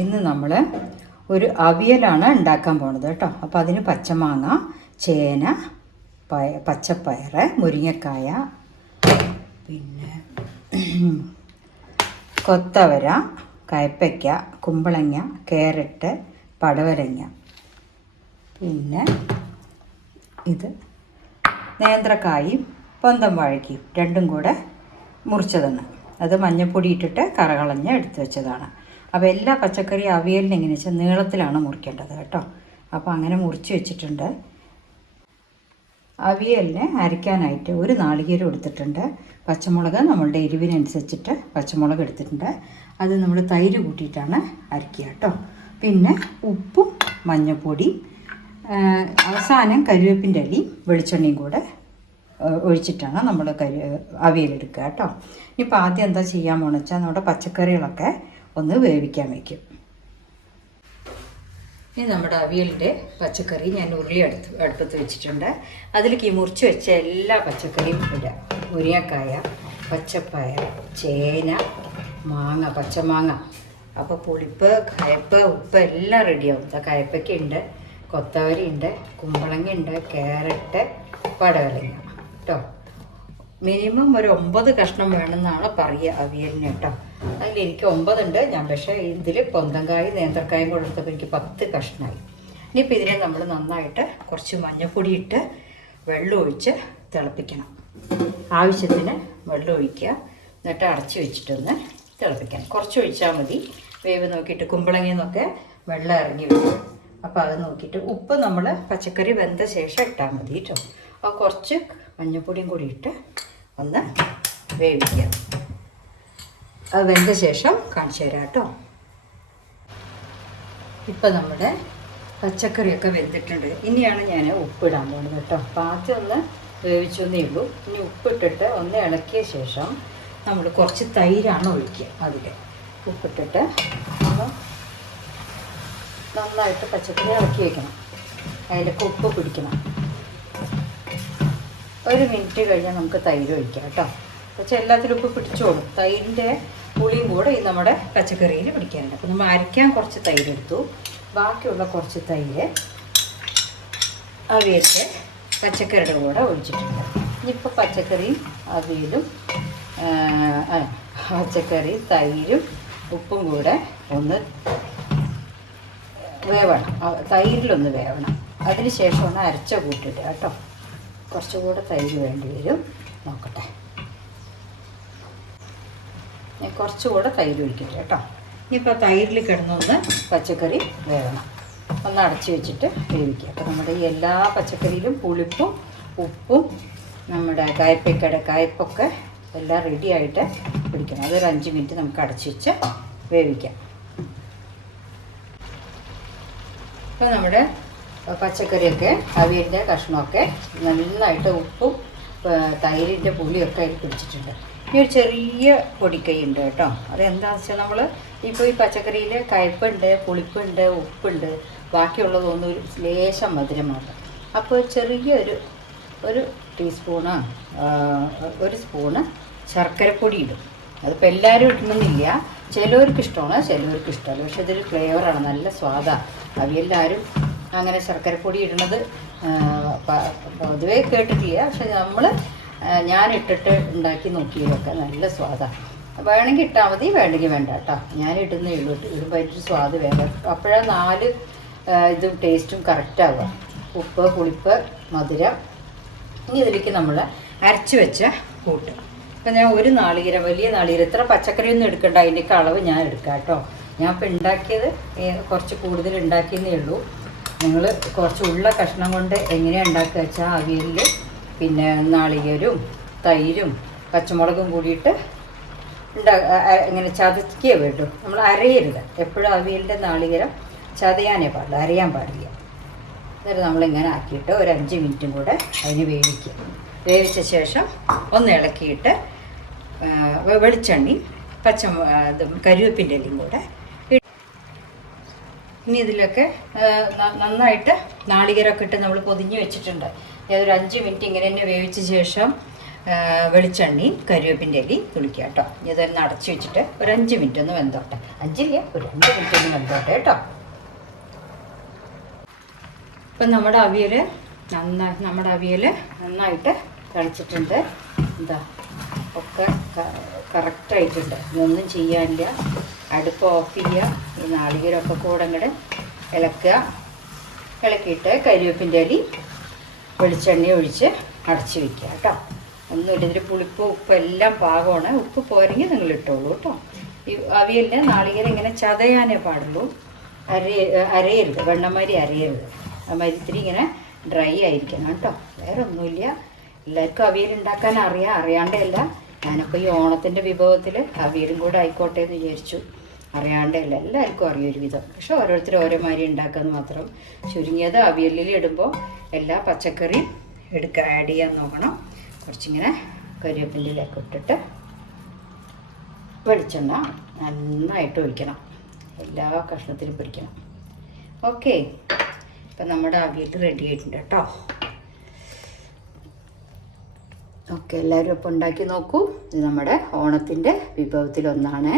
ഇന്ന് നമ്മൾ ഒരു അവിയലാണ് ഉണ്ടാക്കാൻ പോണത് കേട്ടോ. അപ്പോൾ അതിന് പച്ചമാങ്ങ, ചേന, പച്ചപ്പയർ, മുരിങ്ങക്കായ, പിന്നെ കൊത്തവര, കയ്പ്പയ്ക്ക, കുമ്പളങ്ങ, ക്യാരറ്റ്, പടവലങ്ങ, പിന്നെ ഇത് നേന്ത്രക്കായും പൊന്തം വാഴയ്ക്കയും രണ്ടും കൂടെ മുറിച്ചതാണ്. അത് മഞ്ഞൾപ്പൊടി ഇട്ടിട്ട് കറകളഞ്ഞ് എടുത്തു വെച്ചതാണ്. അപ്പോൾ എല്ലാ പച്ചക്കറി അവിയലിന് എങ്ങനെയാണെന്ന് വെച്ചാൽ നീളത്തിലാണ് മുറിക്കേണ്ടത് കേട്ടോ. അപ്പോൾ അങ്ങനെ മുറിച്ച് വെച്ചിട്ടുണ്ട്. അവിയലിന് അരയ്ക്കാനായിട്ട് ഒരു നാളികേരം എടുത്തിട്ടുണ്ട്. പച്ചമുളക് നമ്മളുടെ എരിവിനനുസരിച്ചിട്ട് പച്ചമുളക് എടുത്തിട്ടുണ്ട്. അത് നമ്മൾ തൈര് കൂട്ടിയിട്ടാണ് അരയ്ക്കുക കേട്ടോ. പിന്നെ ഉപ്പും മഞ്ഞൾപ്പൊടി, അവസാനം കരിവേപ്പിൻ്റെ ഇലയും വെളിച്ചെണ്ണയും കൂടെ ഒഴിച്ചിട്ടാണ് നമ്മൾ അവിയലെടുക്കുക കേട്ടോ. ഇനിയിപ്പോൾ ആദ്യം എന്താ ചെയ്യാൻ പോകണമെന്ന് വെച്ചാൽ നമ്മുടെ പച്ചക്കറികളൊക്കെ ഒന്ന് വേവിക്കാൻ വയ്ക്കും. ഇനി നമ്മുടെ അവിയലിൻ്റെ പച്ചക്കറി ഞാൻ ഉരുളി അടുപ്പത്ത് വെച്ചിട്ടുണ്ട്. അതിലേക്ക് ഈ മുറിച്ച് വെച്ച എല്ലാ പച്ചക്കറിയും ഇടുക. മുരിങ്ങക്കായ, പച്ചപ്പയർ, ചേന, മാങ്ങ, പച്ചമാങ്ങ. അപ്പോൾ പുളിപ്പ്, കയ്പ്പ്, ഉപ്പ് എല്ലാം റെഡിയാവും. കയ്പ്പയ്ക്ക ഉണ്ട്, കൊത്തവരി ഉണ്ട്, കുമ്പളങ്ങ ഉണ്ട്, ക്യാരറ്റ്, പടവലങ്ങ കേട്ടോ. മിനിമം ഒരു 9 കഷ്ണം വേണമെന്നാണ് പറയുക അവിയലിന് കേട്ടോ. അതിലെനിക്ക് 9 ഉണ്ട്. ഞാൻ പക്ഷേ ഇതിൽ പൊന്തങ്കായും നേന്ത്രക്കായും കൂടെ എടുത്തപ്പോൾ എനിക്ക് 10 കഷ്ണമായി. ഇനിയിപ്പോൾ ഇതിനെ നമ്മൾ നന്നായിട്ട് കുറച്ച് മഞ്ഞൾപ്പൊടി ഇട്ട് വെള്ളം ഒഴിച്ച് തിളപ്പിക്കണം. ആവശ്യത്തിന് വെള്ളം ഒഴിക്കുക, എന്നിട്ട് അടച്ച് വെച്ചിട്ടൊന്ന് തിളപ്പിക്കണം. കുറച്ച് ഒഴിച്ചാൽ മതി. വേവ് നോക്കിയിട്ട് കുമ്പളങ്ങയിൽ നിന്നൊക്കെ വെള്ളം ഇറങ്ങി വരും. അപ്പോൾ അത് നോക്കിയിട്ട് ഉപ്പ് നമ്മൾ പച്ചക്കറി വെന്ത ശേഷം ഇട്ടാൽ മതി കേട്ടോ. അപ്പോൾ കുറച്ച് മഞ്ഞൾപ്പൊടിയും കൂടി ഇട്ട് ഒന്ന് വേവിക്കുക. അത് വെന്ത ശേഷം കാണിച്ചു തരാം കേട്ടോ. ഇപ്പം നമ്മുടെ പച്ചക്കറിയൊക്കെ വെന്തിട്ടുണ്ട്. ഇനിയാണ് ഞാൻ ഉപ്പിടാൻ പോകുന്നത് കേട്ടോ. അപ്പോൾ ആദ്യം ഒന്ന് വേവിച്ചൊന്നേ ഉള്ളൂ. ഇനി ഉപ്പിട്ടിട്ട് ഒന്ന് ഇളക്കിയ ശേഷം നമ്മൾ കുറച്ച് തൈരാണ് ഒഴിക്കുക. അതിൽ ഉപ്പിട്ടിട്ട് അപ്പോൾ നന്നായിട്ട് പച്ചക്കറി ഇളക്കി വയ്ക്കണം. അതിലൊക്കെ ഉപ്പ് പിടിക്കണം. 1 മിനിറ്റ് കഴിഞ്ഞാൽ നമുക്ക് തൈര് ഒഴിക്കാം കേട്ടോ. പക്ഷേ എല്ലാത്തിലും ഉപ്പ് പിടിച്ചോളും. തൈരിൻ്റെ പുളിയും കൂടെ ഈ നമ്മുടെ പച്ചക്കറിയിൽ പിടിക്കാനുണ്ട്. അപ്പോൾ നമ്മൾ അരയ്ക്കാൻ കുറച്ച് തൈര് എടുത്തു. ബാക്കിയുള്ള കുറച്ച് തൈര് അവിയലിൻ്റെ പച്ചക്കറിയുടെ കൂടെ ഒഴിച്ചിട്ടുണ്ട്. ഇനിയിപ്പോൾ പച്ചക്കറിയും അവിയലും പച്ചക്കറി തൈരും ഉപ്പും കൂടെ ഒന്ന് വേവണം. തൈരിലൊന്ന് വേവണം. അതിന് ശേഷമാണ് അരച്ച കൂട്ടിയിട്ട് കേട്ടോ. കുറച്ചുകൂടെ തൈര് വേണ്ടി വരും. നോക്കട്ടെ, ഞാൻ കുറച്ചുകൂടെ തൈര് ഒഴിക്കട്ടെ കേട്ടോ. ഇനിയിപ്പോൾ തൈരിൽ കിടന്നൊന്ന് പച്ചക്കറി വേവണം. ഒന്ന് അടച്ച് വെച്ചിട്ട് വേവിക്കുക. അപ്പോൾ നമ്മുടെ ഈ എല്ലാ പച്ചക്കറിയിലും പുളിപ്പും ഉപ്പും നമ്മുടെ കയ്പ്പയ്ക്കയുടെ കയ്പ്പൊക്കെ എല്ലാം റെഡിയായിട്ട് പിടിക്കണം. അതൊരു 5 മിനിറ്റ് നമുക്ക് അടച്ച് വെച്ച് വേവിക്കാം. അപ്പോൾ നമ്മുടെ പച്ചക്കറിയൊക്കെ അവിയലിൻ്റെ കഷ്ണമൊക്കെ നന്നായിട്ട് ഉപ്പും തൈരിൻ്റെ പുളിയൊക്കെ അതിൽ പിടിച്ചിട്ടുണ്ട്. ഈ ഒരു ചെറിയ പൊടിക്കൈ ഉണ്ട് കേട്ടോ. അതെന്താണെന്ന് വെച്ചാൽ നമ്മൾ ഇപ്പോൾ ഈ പച്ചക്കറിയിൽ കയ്പ്പുണ്ട്, പുളിപ്പുണ്ട്, ഉപ്പുണ്ട്, ബാക്കിയുള്ളതൊന്നും ഒരു ലേശം മധുരമാണ്. അപ്പോൾ ഒരു ടീസ്പൂണ് 1 സ്പൂണ് ശർക്കരപ്പൊടി ഇടും. അതിപ്പോൾ എല്ലാവരും ഇടണമെന്നില്ല. ചിലവർക്ക് ഇഷ്ടമാണ്, ചിലവർക്ക് ഇഷ്ടമല്ല. പക്ഷെ ഇതൊരു ഫ്ലേവറാണ്, നല്ല സ്വാദാണ്. അവിയലിലാരും അങ്ങനെ ശർക്കരപ്പൊടി ഇടുന്നത് പൊതുവേ കേട്ടിട്ടില്ല. പക്ഷെ ഞാനിട്ടിട്ട് ഉണ്ടാക്കി നോക്കിയതൊക്കെ നല്ല സ്വാദാണ്. വേണമെങ്കിൽ ഇട്ടാൽ മതി, വേണമെങ്കിൽ വേണ്ട കേട്ടോ. ഞാൻ ഇടുന്നേ ഉള്ളൂ. ഇടുമ്പോൾ അതിൻ്റെ സ്വാദ് വേറെ. അപ്പോഴാണ് 4 ഇതും ടേസ്റ്റും കറക്റ്റാവുക. ഉപ്പ്, പുളിപ്പ്, മധുരം. ഇനി ഇതിലേക്ക് നമ്മൾ അരച്ച് വെച്ച കൂട്ട്. ഇപ്പം ഞാൻ ഒരു നാളികേരം, വലിയ നാളികേരം, ഇത്ര പച്ചക്കറിയൊന്നും എടുക്കണ്ട. അതിൻ്റെയൊക്കെ അളവ് ഞാൻ എടുക്കാം കേട്ടോ. ഞാൻ ഇപ്പോൾ ഉണ്ടാക്കിയത് കുറച്ച് കൂടുതൽ ഉണ്ടാക്കിയെന്നേ ഉള്ളൂ. നിങ്ങൾ കുറച്ച് ഉള്ള കഷ്ണം കൊണ്ട് എങ്ങനെയാണ് ഉണ്ടാക്കുക വെച്ചാൽ അവിയലിൽ പിന്നെ നാളികേരവും തൈരും പച്ചമുളകും കൂടിയിട്ട് ഇങ്ങനെ ചതയ്ക്കേ വേണ്ടു. നമ്മൾ അരയരുത്. എപ്പോഴും അവിയലിൻ്റെ നാളികേരം ചതയാനേ പാടില്ല, അരയാൻ പാടില്ല. എന്നിട്ട് നമ്മളിങ്ങനെ ആക്കിയിട്ട് ഒരു 5 മിനിറ്റും കൂടെ അതിന് വേവിക്കുക. വേവിച്ച ശേഷം ഒന്ന് ഇളക്കിയിട്ട് വെളിച്ചെണ്ണയും കരിവേപ്പിൻ്റെ ഇലയും കൂടെ. ഇനി ഇതിലൊക്കെ നന്നായിട്ട് നാളികേരമൊക്കെ ഇട്ട് നമ്മൾ പൊതിഞ്ഞ് വെച്ചിട്ടുണ്ട്. അതൊരു 5 മിനിറ്റ് ഇങ്ങനെ തന്നെ വേവിച്ച ശേഷം വെളിച്ചെണ്ണയും കരിവേപ്പിൻ്റെ ഇലയും തുളിക്കുക കേട്ടോ. ഇതൊന്ന് അടച്ചു വെച്ചിട്ട് ഒരു 5 മിനിറ്റ് ഒന്ന് വെന്തോട്ടെ. 5 ഒരു 5 മിനിറ്റ് ഒന്ന് വെന്തോട്ടെ കേട്ടോ. ഇപ്പം നമ്മുടെ അവിയൽ നന്നായിട്ട് തിളച്ചിട്ടുണ്ട്. എന്താ ഒക്കെ കറക്റ്റായിട്ടുണ്ട്. ഇതൊന്നും ചെയ്യാനില്ല. അടുപ്പ് ഓഫ് ചെയ്യുക. ഈ നാളികേരമൊക്കെ കൂടെ അങ്ങോട്ട് ഇളക്കിയിട്ട് കരിവേപ്പിൻ്റെ ഇല വെളിച്ചെണ്ണ ഒഴിച്ച് അടച്ച് വയ്ക്കുക കേട്ടോ. ഒന്നുമില്ല, ഇതിൽ പുളിപ്പ് ഉപ്പ് എല്ലാം പാകമാണ്. ഉപ്പ് പോരെങ്കിൽ നിങ്ങൾ ഇട്ടോളൂ കേട്ടോ. ഈ അവിയലിന് നാളികേരം ഇങ്ങനെ ചതയാനേ പാടുള്ളൂ, അരയരുത്, വെണ്ണമാരി അരയരുത്. അമാതിരി ഇത്തിരി ഇങ്ങനെ ഡ്രൈ ആയിരിക്കണം കേട്ടോ. വേറെ ഒന്നുമില്ല. എല്ലാവർക്കും അവിയൽ ഉണ്ടാക്കാൻ അറിയാണ്ടല്ല. ഞാനപ്പോൾ ഈ ഓണത്തിൻ്റെ വിഭവത്തിൽ അവിയലും കൂടെ ആയിക്കോട്ടെ എന്ന് വിചാരിച്ചു. അറിയാണ്ടല്ല, എല്ലാവർക്കും അറിയും ഒരു വിധം. പക്ഷെ ഓരോരുത്തരും ഓരോ മാതിരി ഉണ്ടാക്കാമെന്ന് മാത്രം. ചുരുങ്ങിയത് അവിയലിൽ ഇടുമ്പോൾ എല്ലാ പച്ചക്കറിയും ആഡ് ചെയ്യാൻ നോക്കണം. കുറച്ചിങ്ങനെ കരിവേപ്പിൻ്റെ ഇലയൊക്കെ ഇട്ടിട്ട് വെളിച്ചെണ്ണ നന്നായിട്ട് ഒഴിക്കണം. എല്ലാ കഷ്ണത്തിലും പിടിക്കണം. ഓക്കെ, ഇപ്പം നമ്മുടെ അവിയൽ റെഡി ആയിട്ടുണ്ട് കേട്ടോ. ഓക്കെ, എല്ലാവരും അപ്പോൾ ഉണ്ടാക്കി നോക്കൂ. ഇത് നമ്മുടെ ഓണത്തിൻ്റെ വിഭവത്തിലൊന്നാണ്.